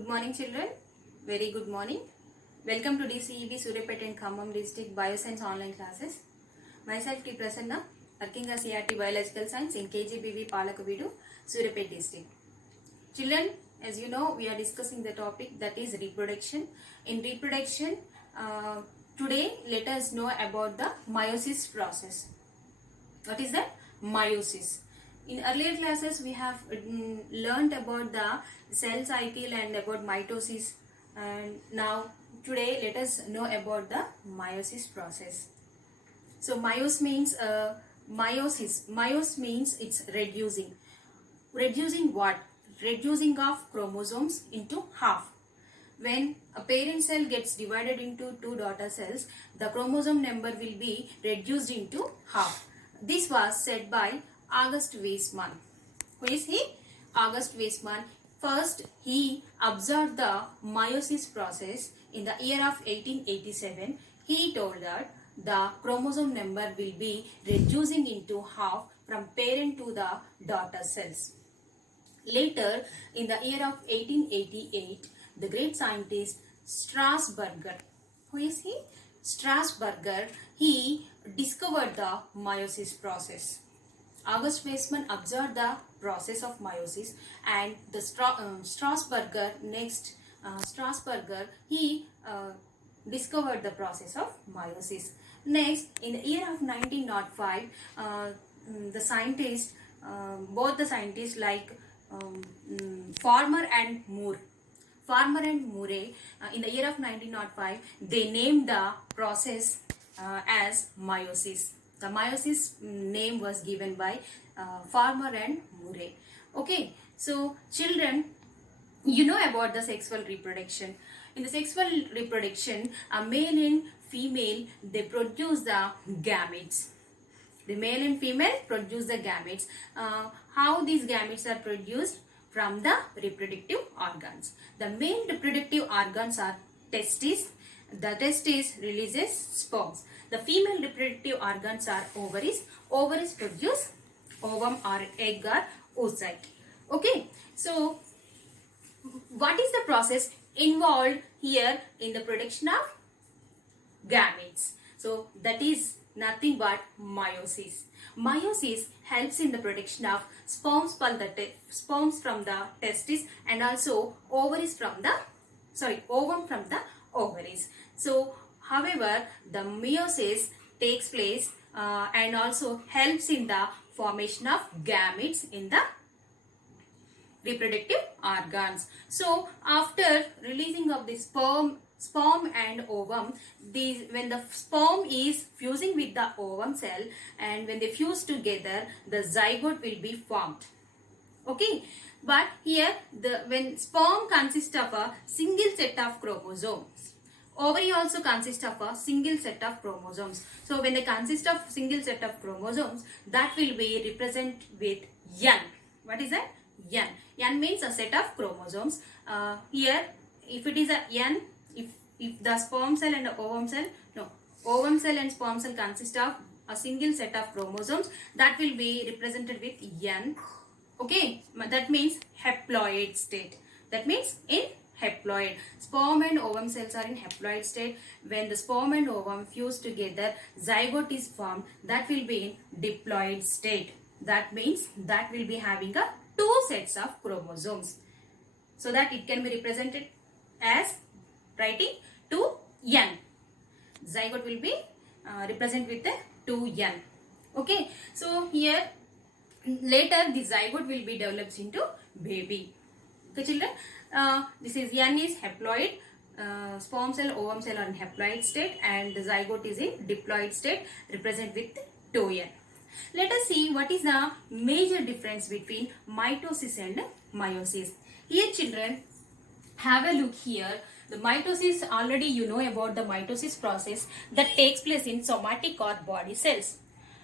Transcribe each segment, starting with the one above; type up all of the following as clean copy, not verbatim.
Good morning, children. Very good morning. Welcome to DCEB Suryapet and Khammam District Bioscience online classes. Myself T. Prasanna, working as CRT Biological Science in KGBV Palakavidu, Suryapet District. Children, as you know, we are discussing the topic that is reproduction. In reproduction, today let us know about the meiosis process. What is that? Meiosis. In earlier classes, we have learned about the cell cycle and about mitosis. And now, today, let us know about the meiosis process. So, meiosis means meiosis. Meiosis means it's reducing. Reducing what? Reducing of chromosomes into half. When a parent cell gets divided into two daughter cells, the chromosome number will be reduced into half. This was said by August Weismann. Who is he? August Weismann. First, he observed the meiosis process in the year of 1887. He told that the chromosome number will be reducing into half from parent to the daughter cells. Later, in the year of 1888, the great scientist Strasburger, who is he? Strasburger, he discovered the meiosis process. August Weismann observed the process of meiosis, and the Strasburger he discovered the process of meiosis. Next, in the year of 1905, the scientists, both the scientists like Farmer and Murray, in the year of 1905, they named the process as meiosis. The meiosis name was given by Farmer and Murray. Okay, so children, you know about the sexual reproduction. In the sexual reproduction, a male and female, they produce the gametes. The male and female produce the gametes. How these gametes are produced? From the reproductive organs. The main reproductive organs are testes. The testes releases sperms. The female reproductive organs are ovaries. Ovaries produce ovum or egg or oocyte. Okay, so what is the process involved here in the production of gametes? So that is nothing but meiosis. Meiosis helps in the production of sperms from the testes and also ovum from the ovaries. So, however, the meiosis takes place and also helps in the formation of gametes in the reproductive organs. So, after releasing of the sperm and ovum, when the sperm is fusing with the ovum cell, and when they fuse together, the zygote will be formed. Okay, but here when sperm consists of a single set of chromosomes, ovary also consists of a single set of chromosomes. So when they consist of single set of chromosomes, that will be represented with N. What is that? N. N means a set of chromosomes. Here, if it is a N, if the sperm cell and the ovum cell, ovum cell and sperm cell consist of a single set of chromosomes, that will be represented with N. Okay, that means haploid state. That means in haploid. Sperm and ovum cells are in haploid state. When the sperm and ovum fuse together, zygote is formed. That will be in diploid state. That means that will be having a two sets of chromosomes. So that it can be represented as writing 2N. Zygote will be represented with the 2N. Okay, so here later the zygote will be developed into baby. Okay, children, this is N is haploid, sperm cell, ovum cell are in haploid state, and the zygote is in diploid state, represented with 2N. Let us see what is the major difference between mitosis and meiosis. Here, children, have a look here. The mitosis, already you know about the mitosis process that takes place in somatic or body cells.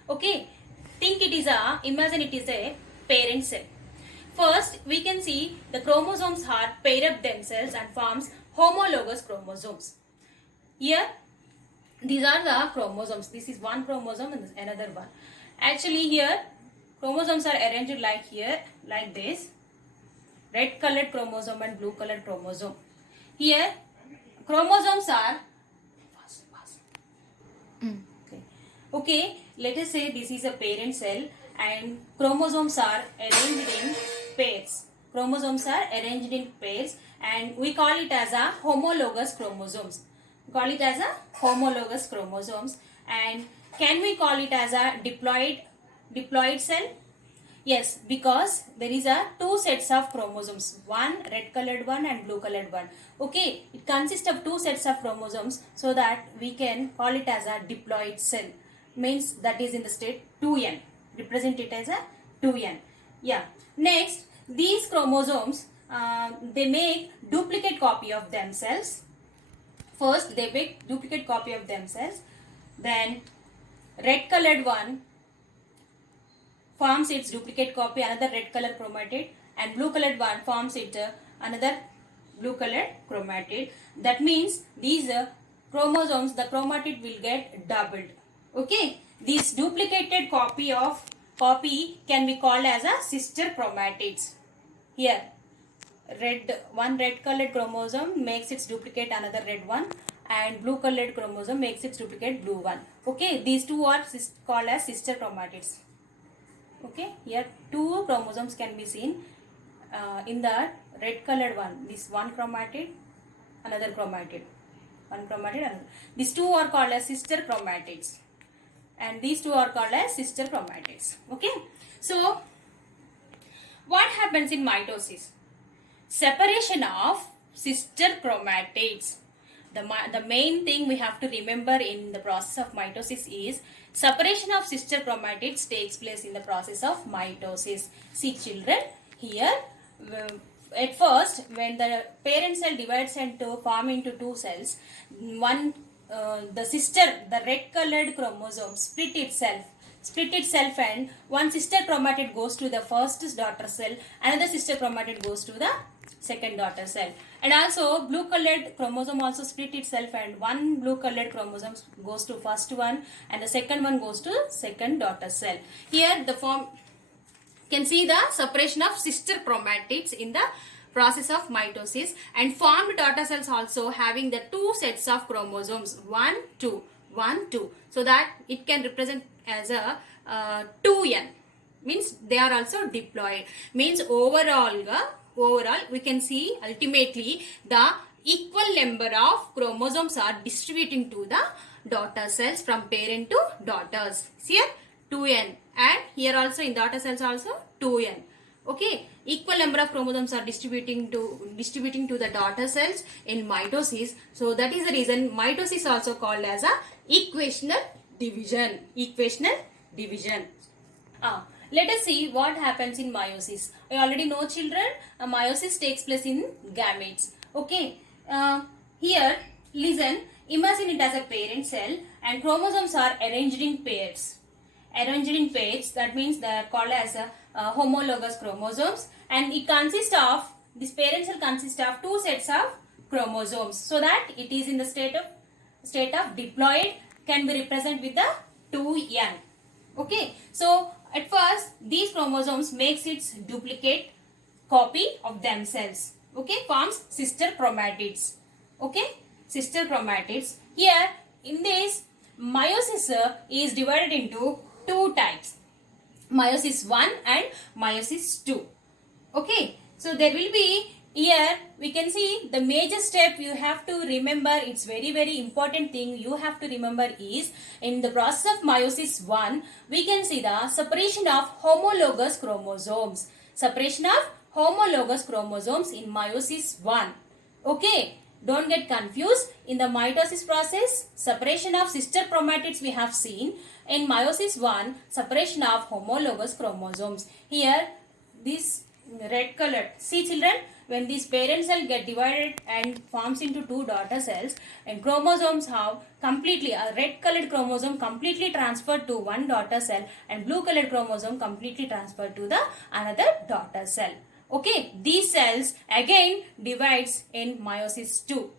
Okay, imagine it is a parent cell. First, we can see the chromosomes are pair up themselves and forms homologous chromosomes. Here, these are the chromosomes. This is one chromosome and another one. Actually, here chromosomes are arranged like here, like this. red colored chromosome and blue colored chromosome. Here chromosomes are okay, let us say this is a parent cell and chromosomes are arranged in pairs. Chromosomes are arranged in pairs and we call it as a homologous chromosomes. Call it as a homologous chromosomes. And can we call it as a diploid cell? Yes, because there is a two sets of chromosomes, one red colored one and blue colored one. Okay, it consists of two sets of chromosomes, so that we can call it as a diploid cell. Means that is in the state 2n. Represent it as a 2n. Yeah. Next, these chromosomes they make duplicate copy of themselves. First, they make duplicate copy of themselves. Then, red colored one forms its duplicate copy, another red color chromatid, and blue colored one forms it another blue colored chromatid. That means these chromosomes, the chromatid will get doubled. Okay, this duplicated copy can be called as a sister chromatids. Here, one red colored chromosome makes its duplicate another red one, and blue colored chromosome makes its duplicate blue one. Okay, these two are called as sister chromatids. Okay, here two chromosomes can be seen in the red colored one. This one chromatid, another chromatid, one chromatid, another. These two are called as sister chromatids, and these two are called as sister chromatids. Okay, so what happens in mitosis? Separation of sister chromatids. The main thing we have to remember in the process of mitosis is separation of sister chromatids takes place in the process of mitosis. See children, here at first when the parent cell divides into form into two cells, one the red colored chromosome split itself and one sister chromatid goes to the first daughter cell, another sister chromatid goes to the second daughter cell, and also blue colored chromosome also split itself and one blue colored chromosome goes to first one and the second one goes to second daughter cell. Here the form can see the separation of sister chromatids in the process of mitosis, and formed daughter cells also having the two sets of chromosomes 1 2 1 2, so that it can represent as a 2n, means they are also diploid, means overall we can see ultimately the equal number of chromosomes are distributing to the daughter cells from parent to daughters. Here 2n, and here also in daughter cells also 2n. Okay, equal number of chromosomes are distributing to the daughter cells in mitosis. So that is the reason mitosis also called as a equational division. Let us see what happens in meiosis. You already know children, meiosis takes place in gametes. Okay, here listen, imagine it as a parent cell and chromosomes are arranged in pairs. That means they are called as homologous chromosomes, and it consists of, this parent cell consists of two sets of chromosomes, so that it is in the state of diploid, can be represented with the 2n. Okay, so at first these chromosomes makes its duplicate copy of themselves. Okay, forms sister chromatids. Okay, sister chromatids. Here in this meiosis is divided into two types, meiosis 1 and meiosis 2. Okay, so there will be, here we can see the major step you have to remember, it's very important thing you have to remember is, in the process of meiosis 1 we can see the separation of homologous chromosomes. Separation of homologous chromosomes in meiosis 1. Okay, don't get confused. In the mitosis process, separation of sister chromatids we have seen. In meiosis 1, separation of homologous chromosomes. Here, this red colored. See children, when this parent cell get divided and forms into two daughter cells, and chromosomes have completely, a red colored chromosome completely transferred to one daughter cell and blue colored chromosome completely transferred to the another daughter cell. Okay, these cells again divides in meiosis 2.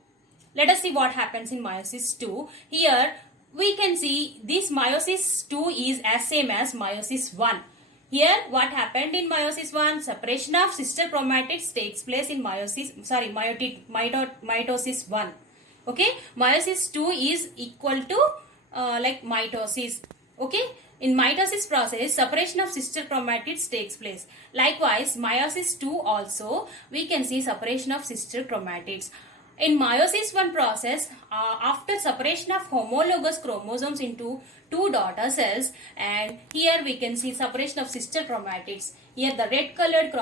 Let us see what happens in meiosis 2. Here we can see this meiosis 2 is as same as meiosis 1. Here, what happened in meiosis 1? Separation of sister chromatids takes place in mitosis 1. Okay, meiosis 2 is equal to like mitosis. Okay, in mitosis process, separation of sister chromatids takes place. Likewise, meiosis 2 also, we can see separation of sister chromatids. In meiosis 1 process, after separation of homologous chromosomes into two daughter cells, and here we can see separation of sister chromatids. Here the red colored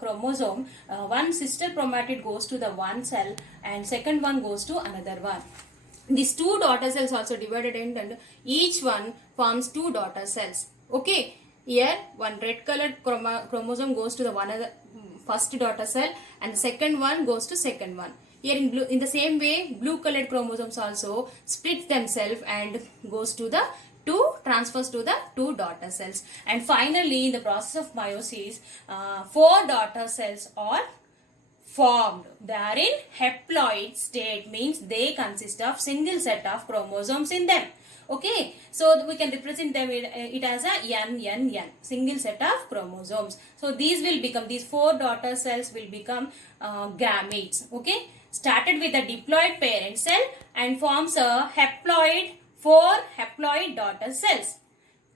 chromosome, one sister chromatid goes to the one cell and second one goes to another one. These two daughter cells also divided and each one forms two daughter cells. Okay, here one red colored chromosome goes to the one other first daughter cell and the second one goes to second one. Here in blue, in the same way, blue colored chromosomes also split themselves and goes to the transfers to the two daughter cells. And finally, in the process of meiosis, four daughter cells are formed. They are in haploid state, means they consist of single set of chromosomes in them. Okay, so we can represent them it as a n, single set of chromosomes. So these four daughter cells will become gametes. Okay, started with a diploid parent cell and forms a four haploid daughter cells.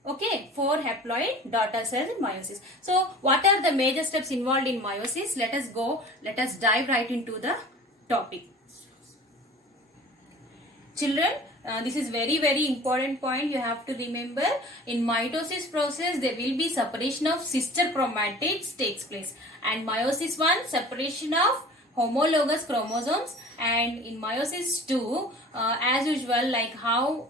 Okay, four haploid daughter cells in meiosis. So what are the major steps involved in meiosis? Let us dive right into the topic. Children, this is very important point you have to remember. In mitosis process, there will be separation of sister chromatids takes place. And meiosis 1, separation of homologous chromosomes, and in meiosis 2, as usual, like how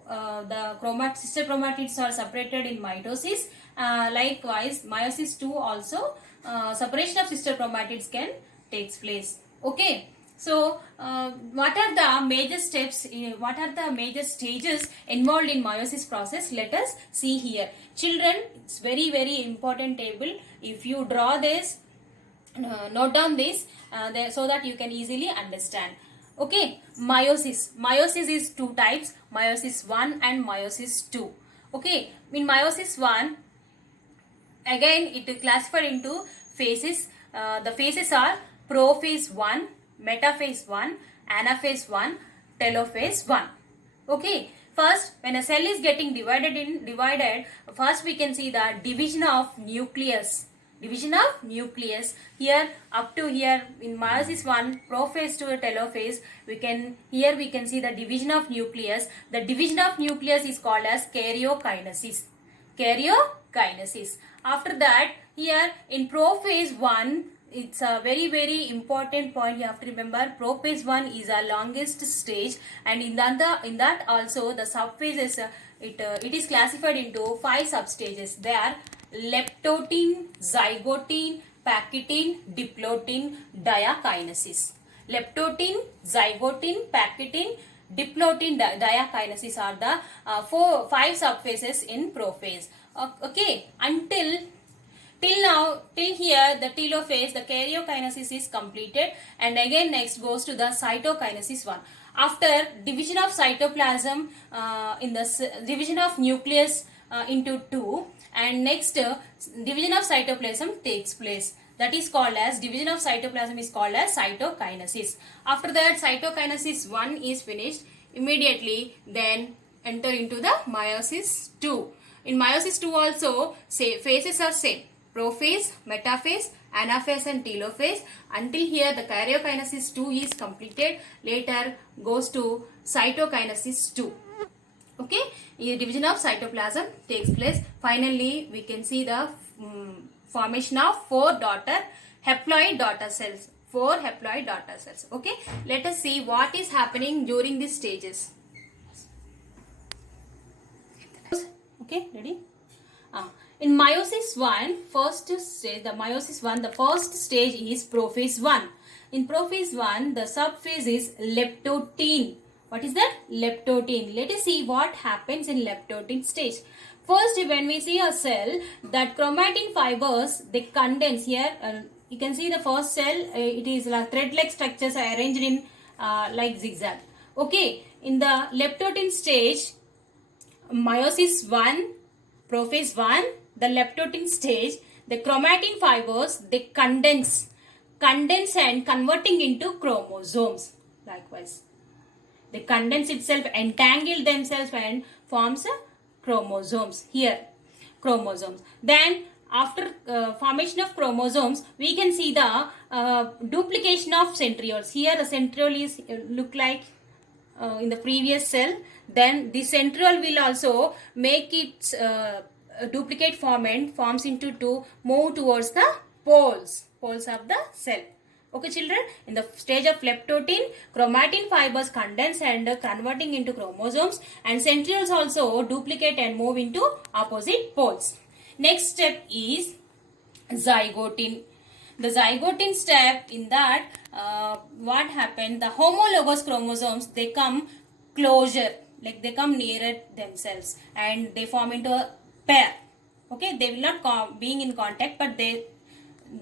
the sister chromatids are separated in mitosis, likewise meiosis 2 also separation of sister chromatids can takes place. Okay, so what are the major steps, what are the major stages involved in meiosis process? Let us see here. Children, it's very important table. If you draw this, note down this so that you can easily understand. Okay, meiosis is two types, meiosis 1 and meiosis 2. Okay, in meiosis 1, again it is classified into phases. The phases are prophase 1, metaphase 1, anaphase 1, telophase 1. Okay, first when a cell is getting divided, first we can see the division of nucleus. Here up to here in meiosis 1, prophase to telophase, we can see the division of nucleus. The division of nucleus is called as karyokinesis. After that, here in prophase 1, it's a very important point you have to remember. Prophase 1 is our longest stage, and in that also the subphases, it is classified into 5 substages. They are leptotin, zygotine, pachytine, diplotin, diakinesis. Leptotin, zygotine, pachytine, diplotin, diakinesis are the 5 subphases in prophase. Okay, till here the telophase, the karyokinesis is completed, and again next goes to the cytokinesis 1. After division of cytoplasm, in the division of nucleus into 2, and next division of cytoplasm takes place. That is called as division of cytoplasm is called as cytokinesis. After that, cytokinesis 1 is finished, immediately then enter into the meiosis 2. In meiosis 2 also, phases are same: prophase, metaphase, anaphase and telophase. Until here the karyokinesis 2 is completed. Later goes to cytokinesis 2. Okay, division of cytoplasm takes place. Finally, we can see the formation of 4 haploid daughter cells. 4 haploid daughter cells. Okay, let us see what is happening during these stages. Okay, ready? In meiosis 1, first stage, the first stage is prophase 1. In prophase 1, the subphase is leptotin. What is that? Leptotin. Let us see what happens in leptotin stage. First, when we see a cell, that chromatin fibers, they condense here. You can see the first cell, it is like thread-like structures are arranged in like zigzag. Okay, in the leptotin stage, meiosis 1, prophase 1, the leptotin stage, the chromatin fibers, they condense and converting into chromosomes. Likewise, they condense itself, entangle themselves and forms chromosomes. Here, chromosomes. Then after formation of chromosomes, we can see the duplication of centrioles. Here the centriole is look like in the previous cell. Then the centriole will also make its duplicate form and forms into to move towards the poles of the cell. Okay children, in the stage of leptotin, chromatin fibers condense and converting into chromosomes, and centrioles also duplicate and move into opposite poles. Next step is zygotin. The zygotin step, in that what happened, the homologous chromosomes, they come closer, like they come nearer themselves and they form into a pair. Okay, they will not being in contact, but they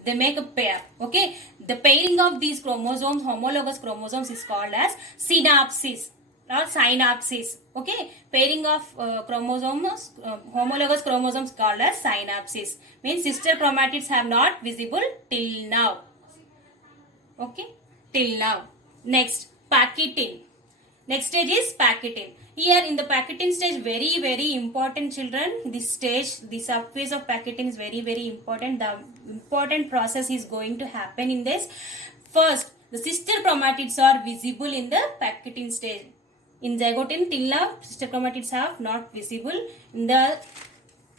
make a pair. Okay, the pairing of these chromosomes, homologous chromosomes, is called as synapsis or synapsis. Okay, pairing of chromosomes, homologous chromosomes, called as synapsis. Means sister chromatids have not visible till now. Okay, till now. Next, packeting. Next stage is packeting. Here in the packeting stage, very important children. This stage, the subphase of packeting is very important. The important process is going to happen in this. First, the sister chromatids are visible in the packeting stage. In zygotin, till now, sister chromatids have not visible. In the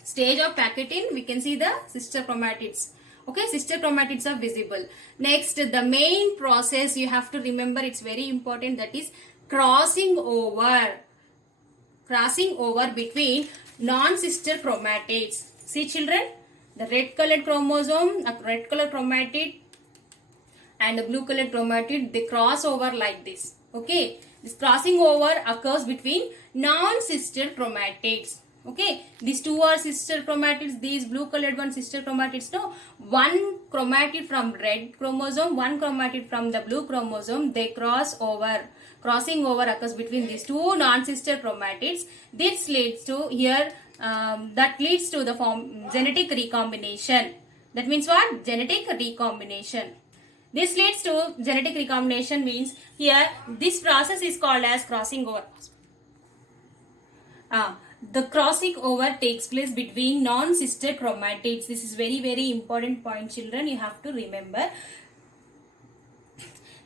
stage of packeting, we can see the sister chromatids. Okay, sister chromatids are visible. Next, the main process you have to remember, it's very important, that is crossing over between non-sister chromatids. See children, the red colored chromosome, a red color chromatid and a blue colored chromatid, they cross over like this. Okay, this crossing over occurs between non-sister chromatids. Okay, these two are sister chromatids, these blue colored one sister chromatids. No, one chromatid from red chromosome, one chromatid from the blue chromosome, they cross over. Crossing over occurs between these two non-sister chromatids. This leads to here, that leads to the genetic recombination. That means what? Genetic recombination. This leads to genetic recombination, means here this process is called as crossing over. The crossing over takes place between non-sister chromatids. This is very important point children, you have to remember.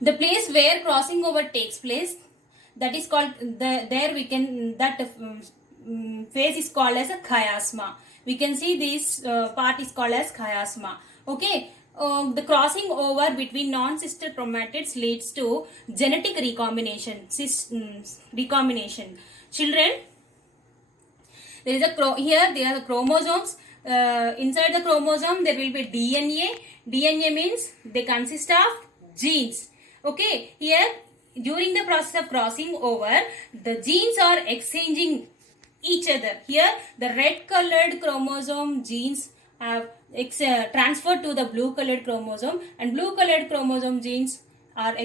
The place where crossing over takes place, that is called, phase is called as a chiasma. We can see this part is called as chiasma. Okay, the crossing over between non-sister chromatids leads to genetic recombination. Children, there is are the chromosomes. Inside the chromosome there will be DNA. DNA means they consist of genes. Okay, here during the process of crossing over, the genes are exchanging each other. Here the red colored chromosome genes have transferred to the blue colored chromosome, and blue colored chromosome genes are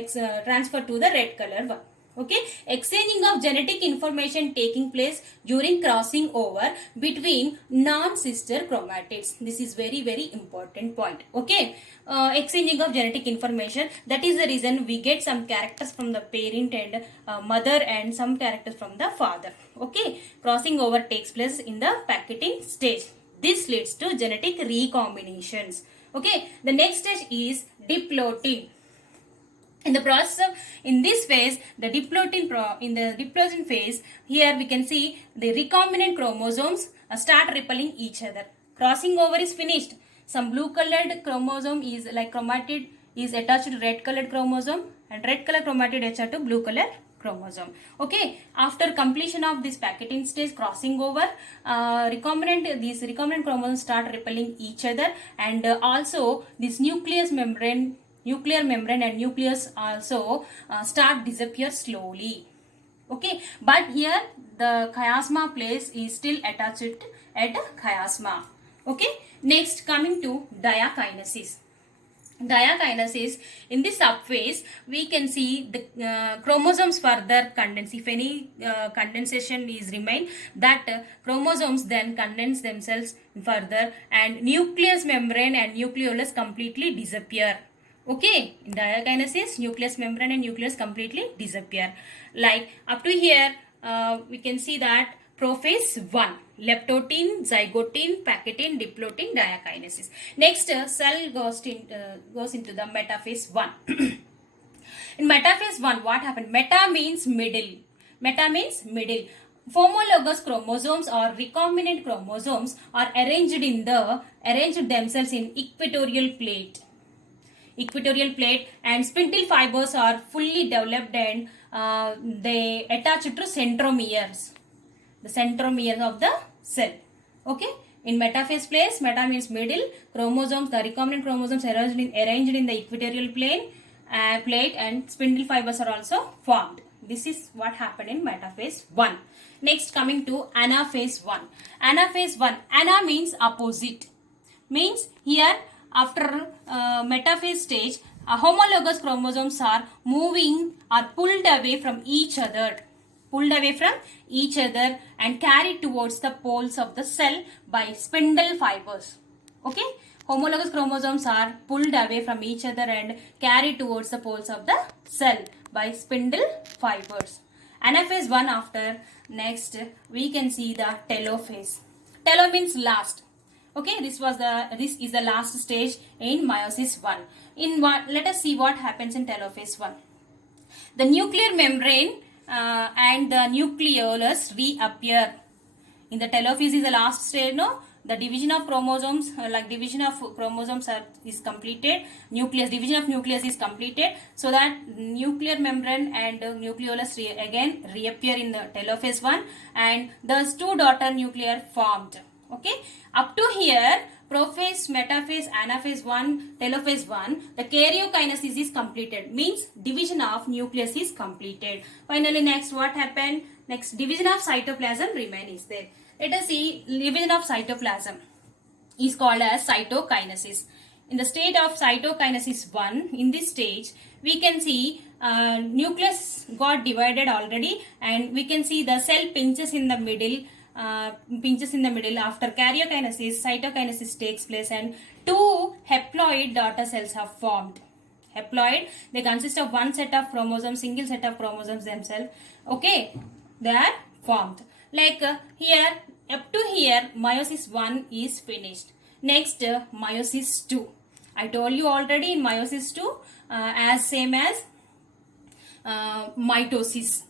transferred to the red colored one. Okay, exchanging of genetic information taking place during crossing over between non-sister chromatids. This is very important point. Okay, exchanging of genetic information, that is the reason we get some characters from the parent and mother and some characters from the father. Okay, crossing over takes place in the packeting stage. This leads to genetic recombinations. Okay, the next stage is diplotin. In the process of, in this phase, the in the diplotin phase, here we can see the recombinant chromosomes start repelling each other. Crossing over is finished. Some blue colored chromosome is like chromatid is attached to red colored chromosome, and red colored chromatid attached to blue colored chromosome. Okay, after completion of this packeting stage, crossing over, these recombinant chromosomes start repelling each other, and also this nuclear membrane and nucleus also start disappear slowly. Okay, but here the chiasma place is still attached at chiasma. Okay, next coming to diakinesis. diakinesis, in this subphase we can see the chromosomes further condense. If any condensation is remain, that chromosomes then condense themselves further, and nucleus membrane and nucleolus completely disappear. Okay, in diakinesis, nucleus membrane and nucleus completely disappear. Like up to here, we can see that prophase 1, leptotin, zygotin, packetin, diplotin, diakinesis. Next, cell goes into the metaphase 1. In metaphase 1, what happened? Meta means middle. Meta means middle. Homologous chromosomes or recombinant chromosomes are arranged themselves in equatorial plate. Equatorial plate, and spindle fibers are fully developed, and they attach to centromeres. The centromeres of the cell. Okay. In metaphase place, meta means middle. Chromosomes, the recombinant chromosomes arranged in the equatorial plate, and spindle fibers are also formed. This is what happened in metaphase 1. Next, coming to anaphase 1. Anaphase 1. Ana means opposite. Means here after metaphase stage, homologous chromosomes are moving or pulled away from each other. And carried towards the poles of the cell by spindle fibers. Okay, homologous chromosomes are pulled away from each other and carried towards the poles of the cell by spindle fibers. Anaphase 1 after. Next, we can see the telophase. Telo means last. Okay, this is the last stage in meiosis 1. Let us see what happens in telophase 1. The nuclear membrane and the nucleolus reappear. In the telophase is the last stage, no? The division of chromosomes, is completed. Division of nucleus is completed. So that nuclear membrane and nucleolus again reappear in the telophase 1, and thus two daughter nuclei are formed. Okay, up to here, prophase, metaphase, anaphase 1, telophase 1, the karyokinesis is completed. Means division of nucleus is completed. Finally, next what happened? Next, division of cytoplasm remains there. Let us see, division of cytoplasm is called as cytokinesis. In the state of cytokinesis 1, in this stage, we can see nucleus got divided already, and we can see the cell pinches in the middle. After karyokinesis, cytokinesis takes place, and two haploid daughter cells have formed. Haploid, they consist of one set of chromosomes, single set of chromosomes themselves. Okay, they are formed. Like here, up to here, meiosis 1 is finished. Next, meiosis 2. I told you already in meiosis 2, as same as mitosis.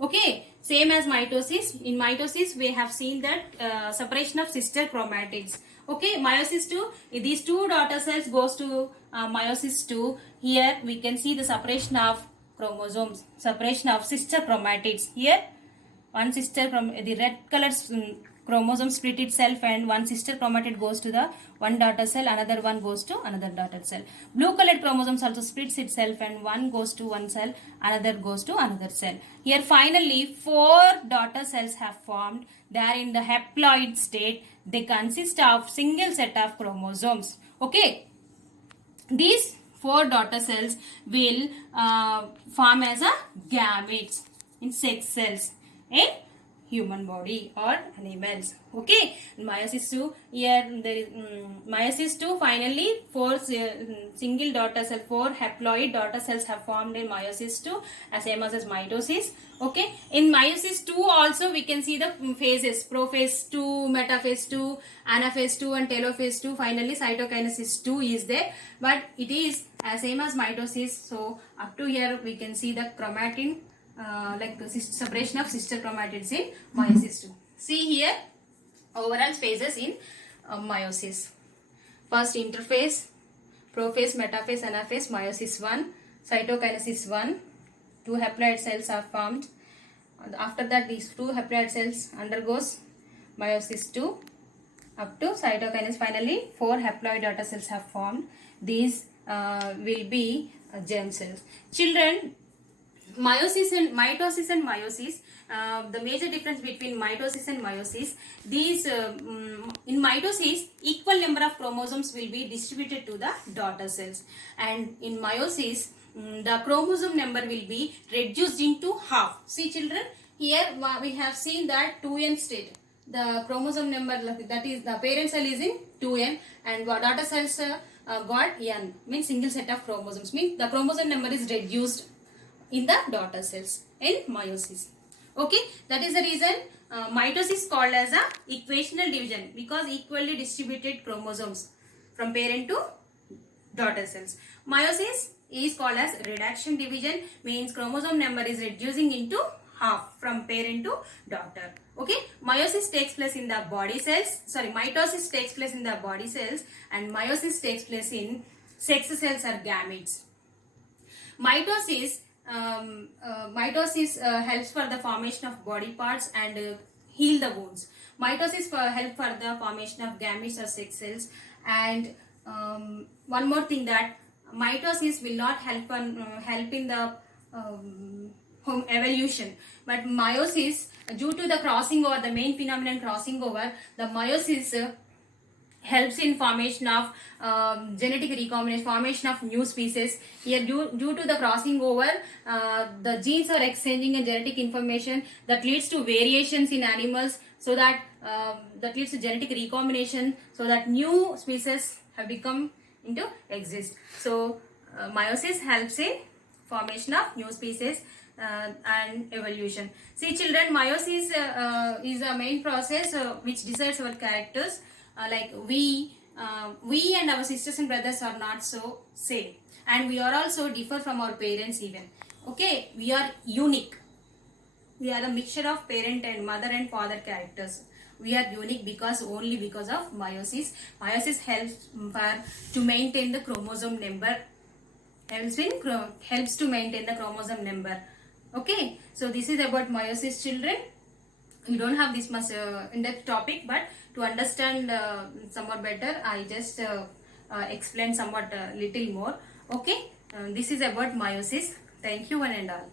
Okay, same as mitosis. In mitosis, we have seen that separation of sister chromatids. Okay, meiosis 2, these two daughter cells goes to meiosis 2. Here we can see the separation of chromosomes, separation of sister chromatids. Here, one sister the red colored chromosome split itself, and one sister chromatid goes to the one daughter cell, another one goes to another daughter cell. Blue colored chromosomes also splits itself, and one goes to one cell, another goes to another cell. Here finally 4 daughter cells have formed. They are in the haploid state. They consist of single set of chromosomes. Okay, these 4 daughter cells will form as a gametes in sex cells in human body or animals. Okay, meiosis 2, here there is meiosis 2, finally 4 single daughter cell, 4 haploid daughter cells have formed in meiosis 2, as same as mitosis. Okay, in meiosis 2 also we can see the phases: prophase 2, metaphase 2, anaphase 2 and telophase 2. Finally cytokinesis 2 is there, but it is as same as mitosis. So up to here we can see the chromatin, like the separation of sister chromatids in meiosis 2. See here overall phases in meiosis. First interphase, prophase, metaphase, anaphase, meiosis 1, cytokinesis 1, 2 haploid cells are formed. After that, these 2 haploid cells undergoes meiosis 2 up to cytokinesis. Finally 4 haploid daughter cells have formed. These will be germ cells. Children, Meiosis and mitosis and meiosis, the major difference between mitosis and meiosis, these in mitosis equal number of chromosomes will be distributed to the daughter cells, and in meiosis the chromosome number will be reduced into half. See children, here we have seen that 2n state, the chromosome number, that is the parent cell is in 2n and daughter cells got n, means single set of chromosomes, means the chromosome number is reduced in the daughter cells in meiosis. Okay, that is the reason mitosis called as a equational division, because equally distributed chromosomes from parent to daughter cells. Meiosis is called as reduction division, means chromosome number is reducing into half from parent to daughter. Okay, meiosis takes place in the body cells, mitosis takes place in the body cells and meiosis takes place in sex cells or gametes. Mitosis helps for the formation of body parts and heal the wounds. Mitosis help for the formation of gametes or sex cells. And one more thing, that mitosis will not help in the evolution, but meiosis, due to the crossing over, the main phenomenon crossing over, the meiosis helps in formation of genetic recombination, formation of new species. Here due to the crossing over, the genes are exchanging a genetic information that leads to variations in animals, so that that leads to genetic recombination, so that new species have become into exist. So meiosis helps in formation of new species and evolution. See children, meiosis is a main process which decides our characters. Like we and our sisters and brothers are not so same, and we are also differ from our parents even. Okay, we are unique. We are a mixture of parent and mother and father characters. We are unique only because of meiosis. Meiosis helps to maintain the chromosome number. Helps to maintain the chromosome number. Okay, so this is about meiosis, children. We don't have this much in-depth topic, but to understand somewhat better, I just explain somewhat little more. Okay, this is about meiosis. Thank you one and all.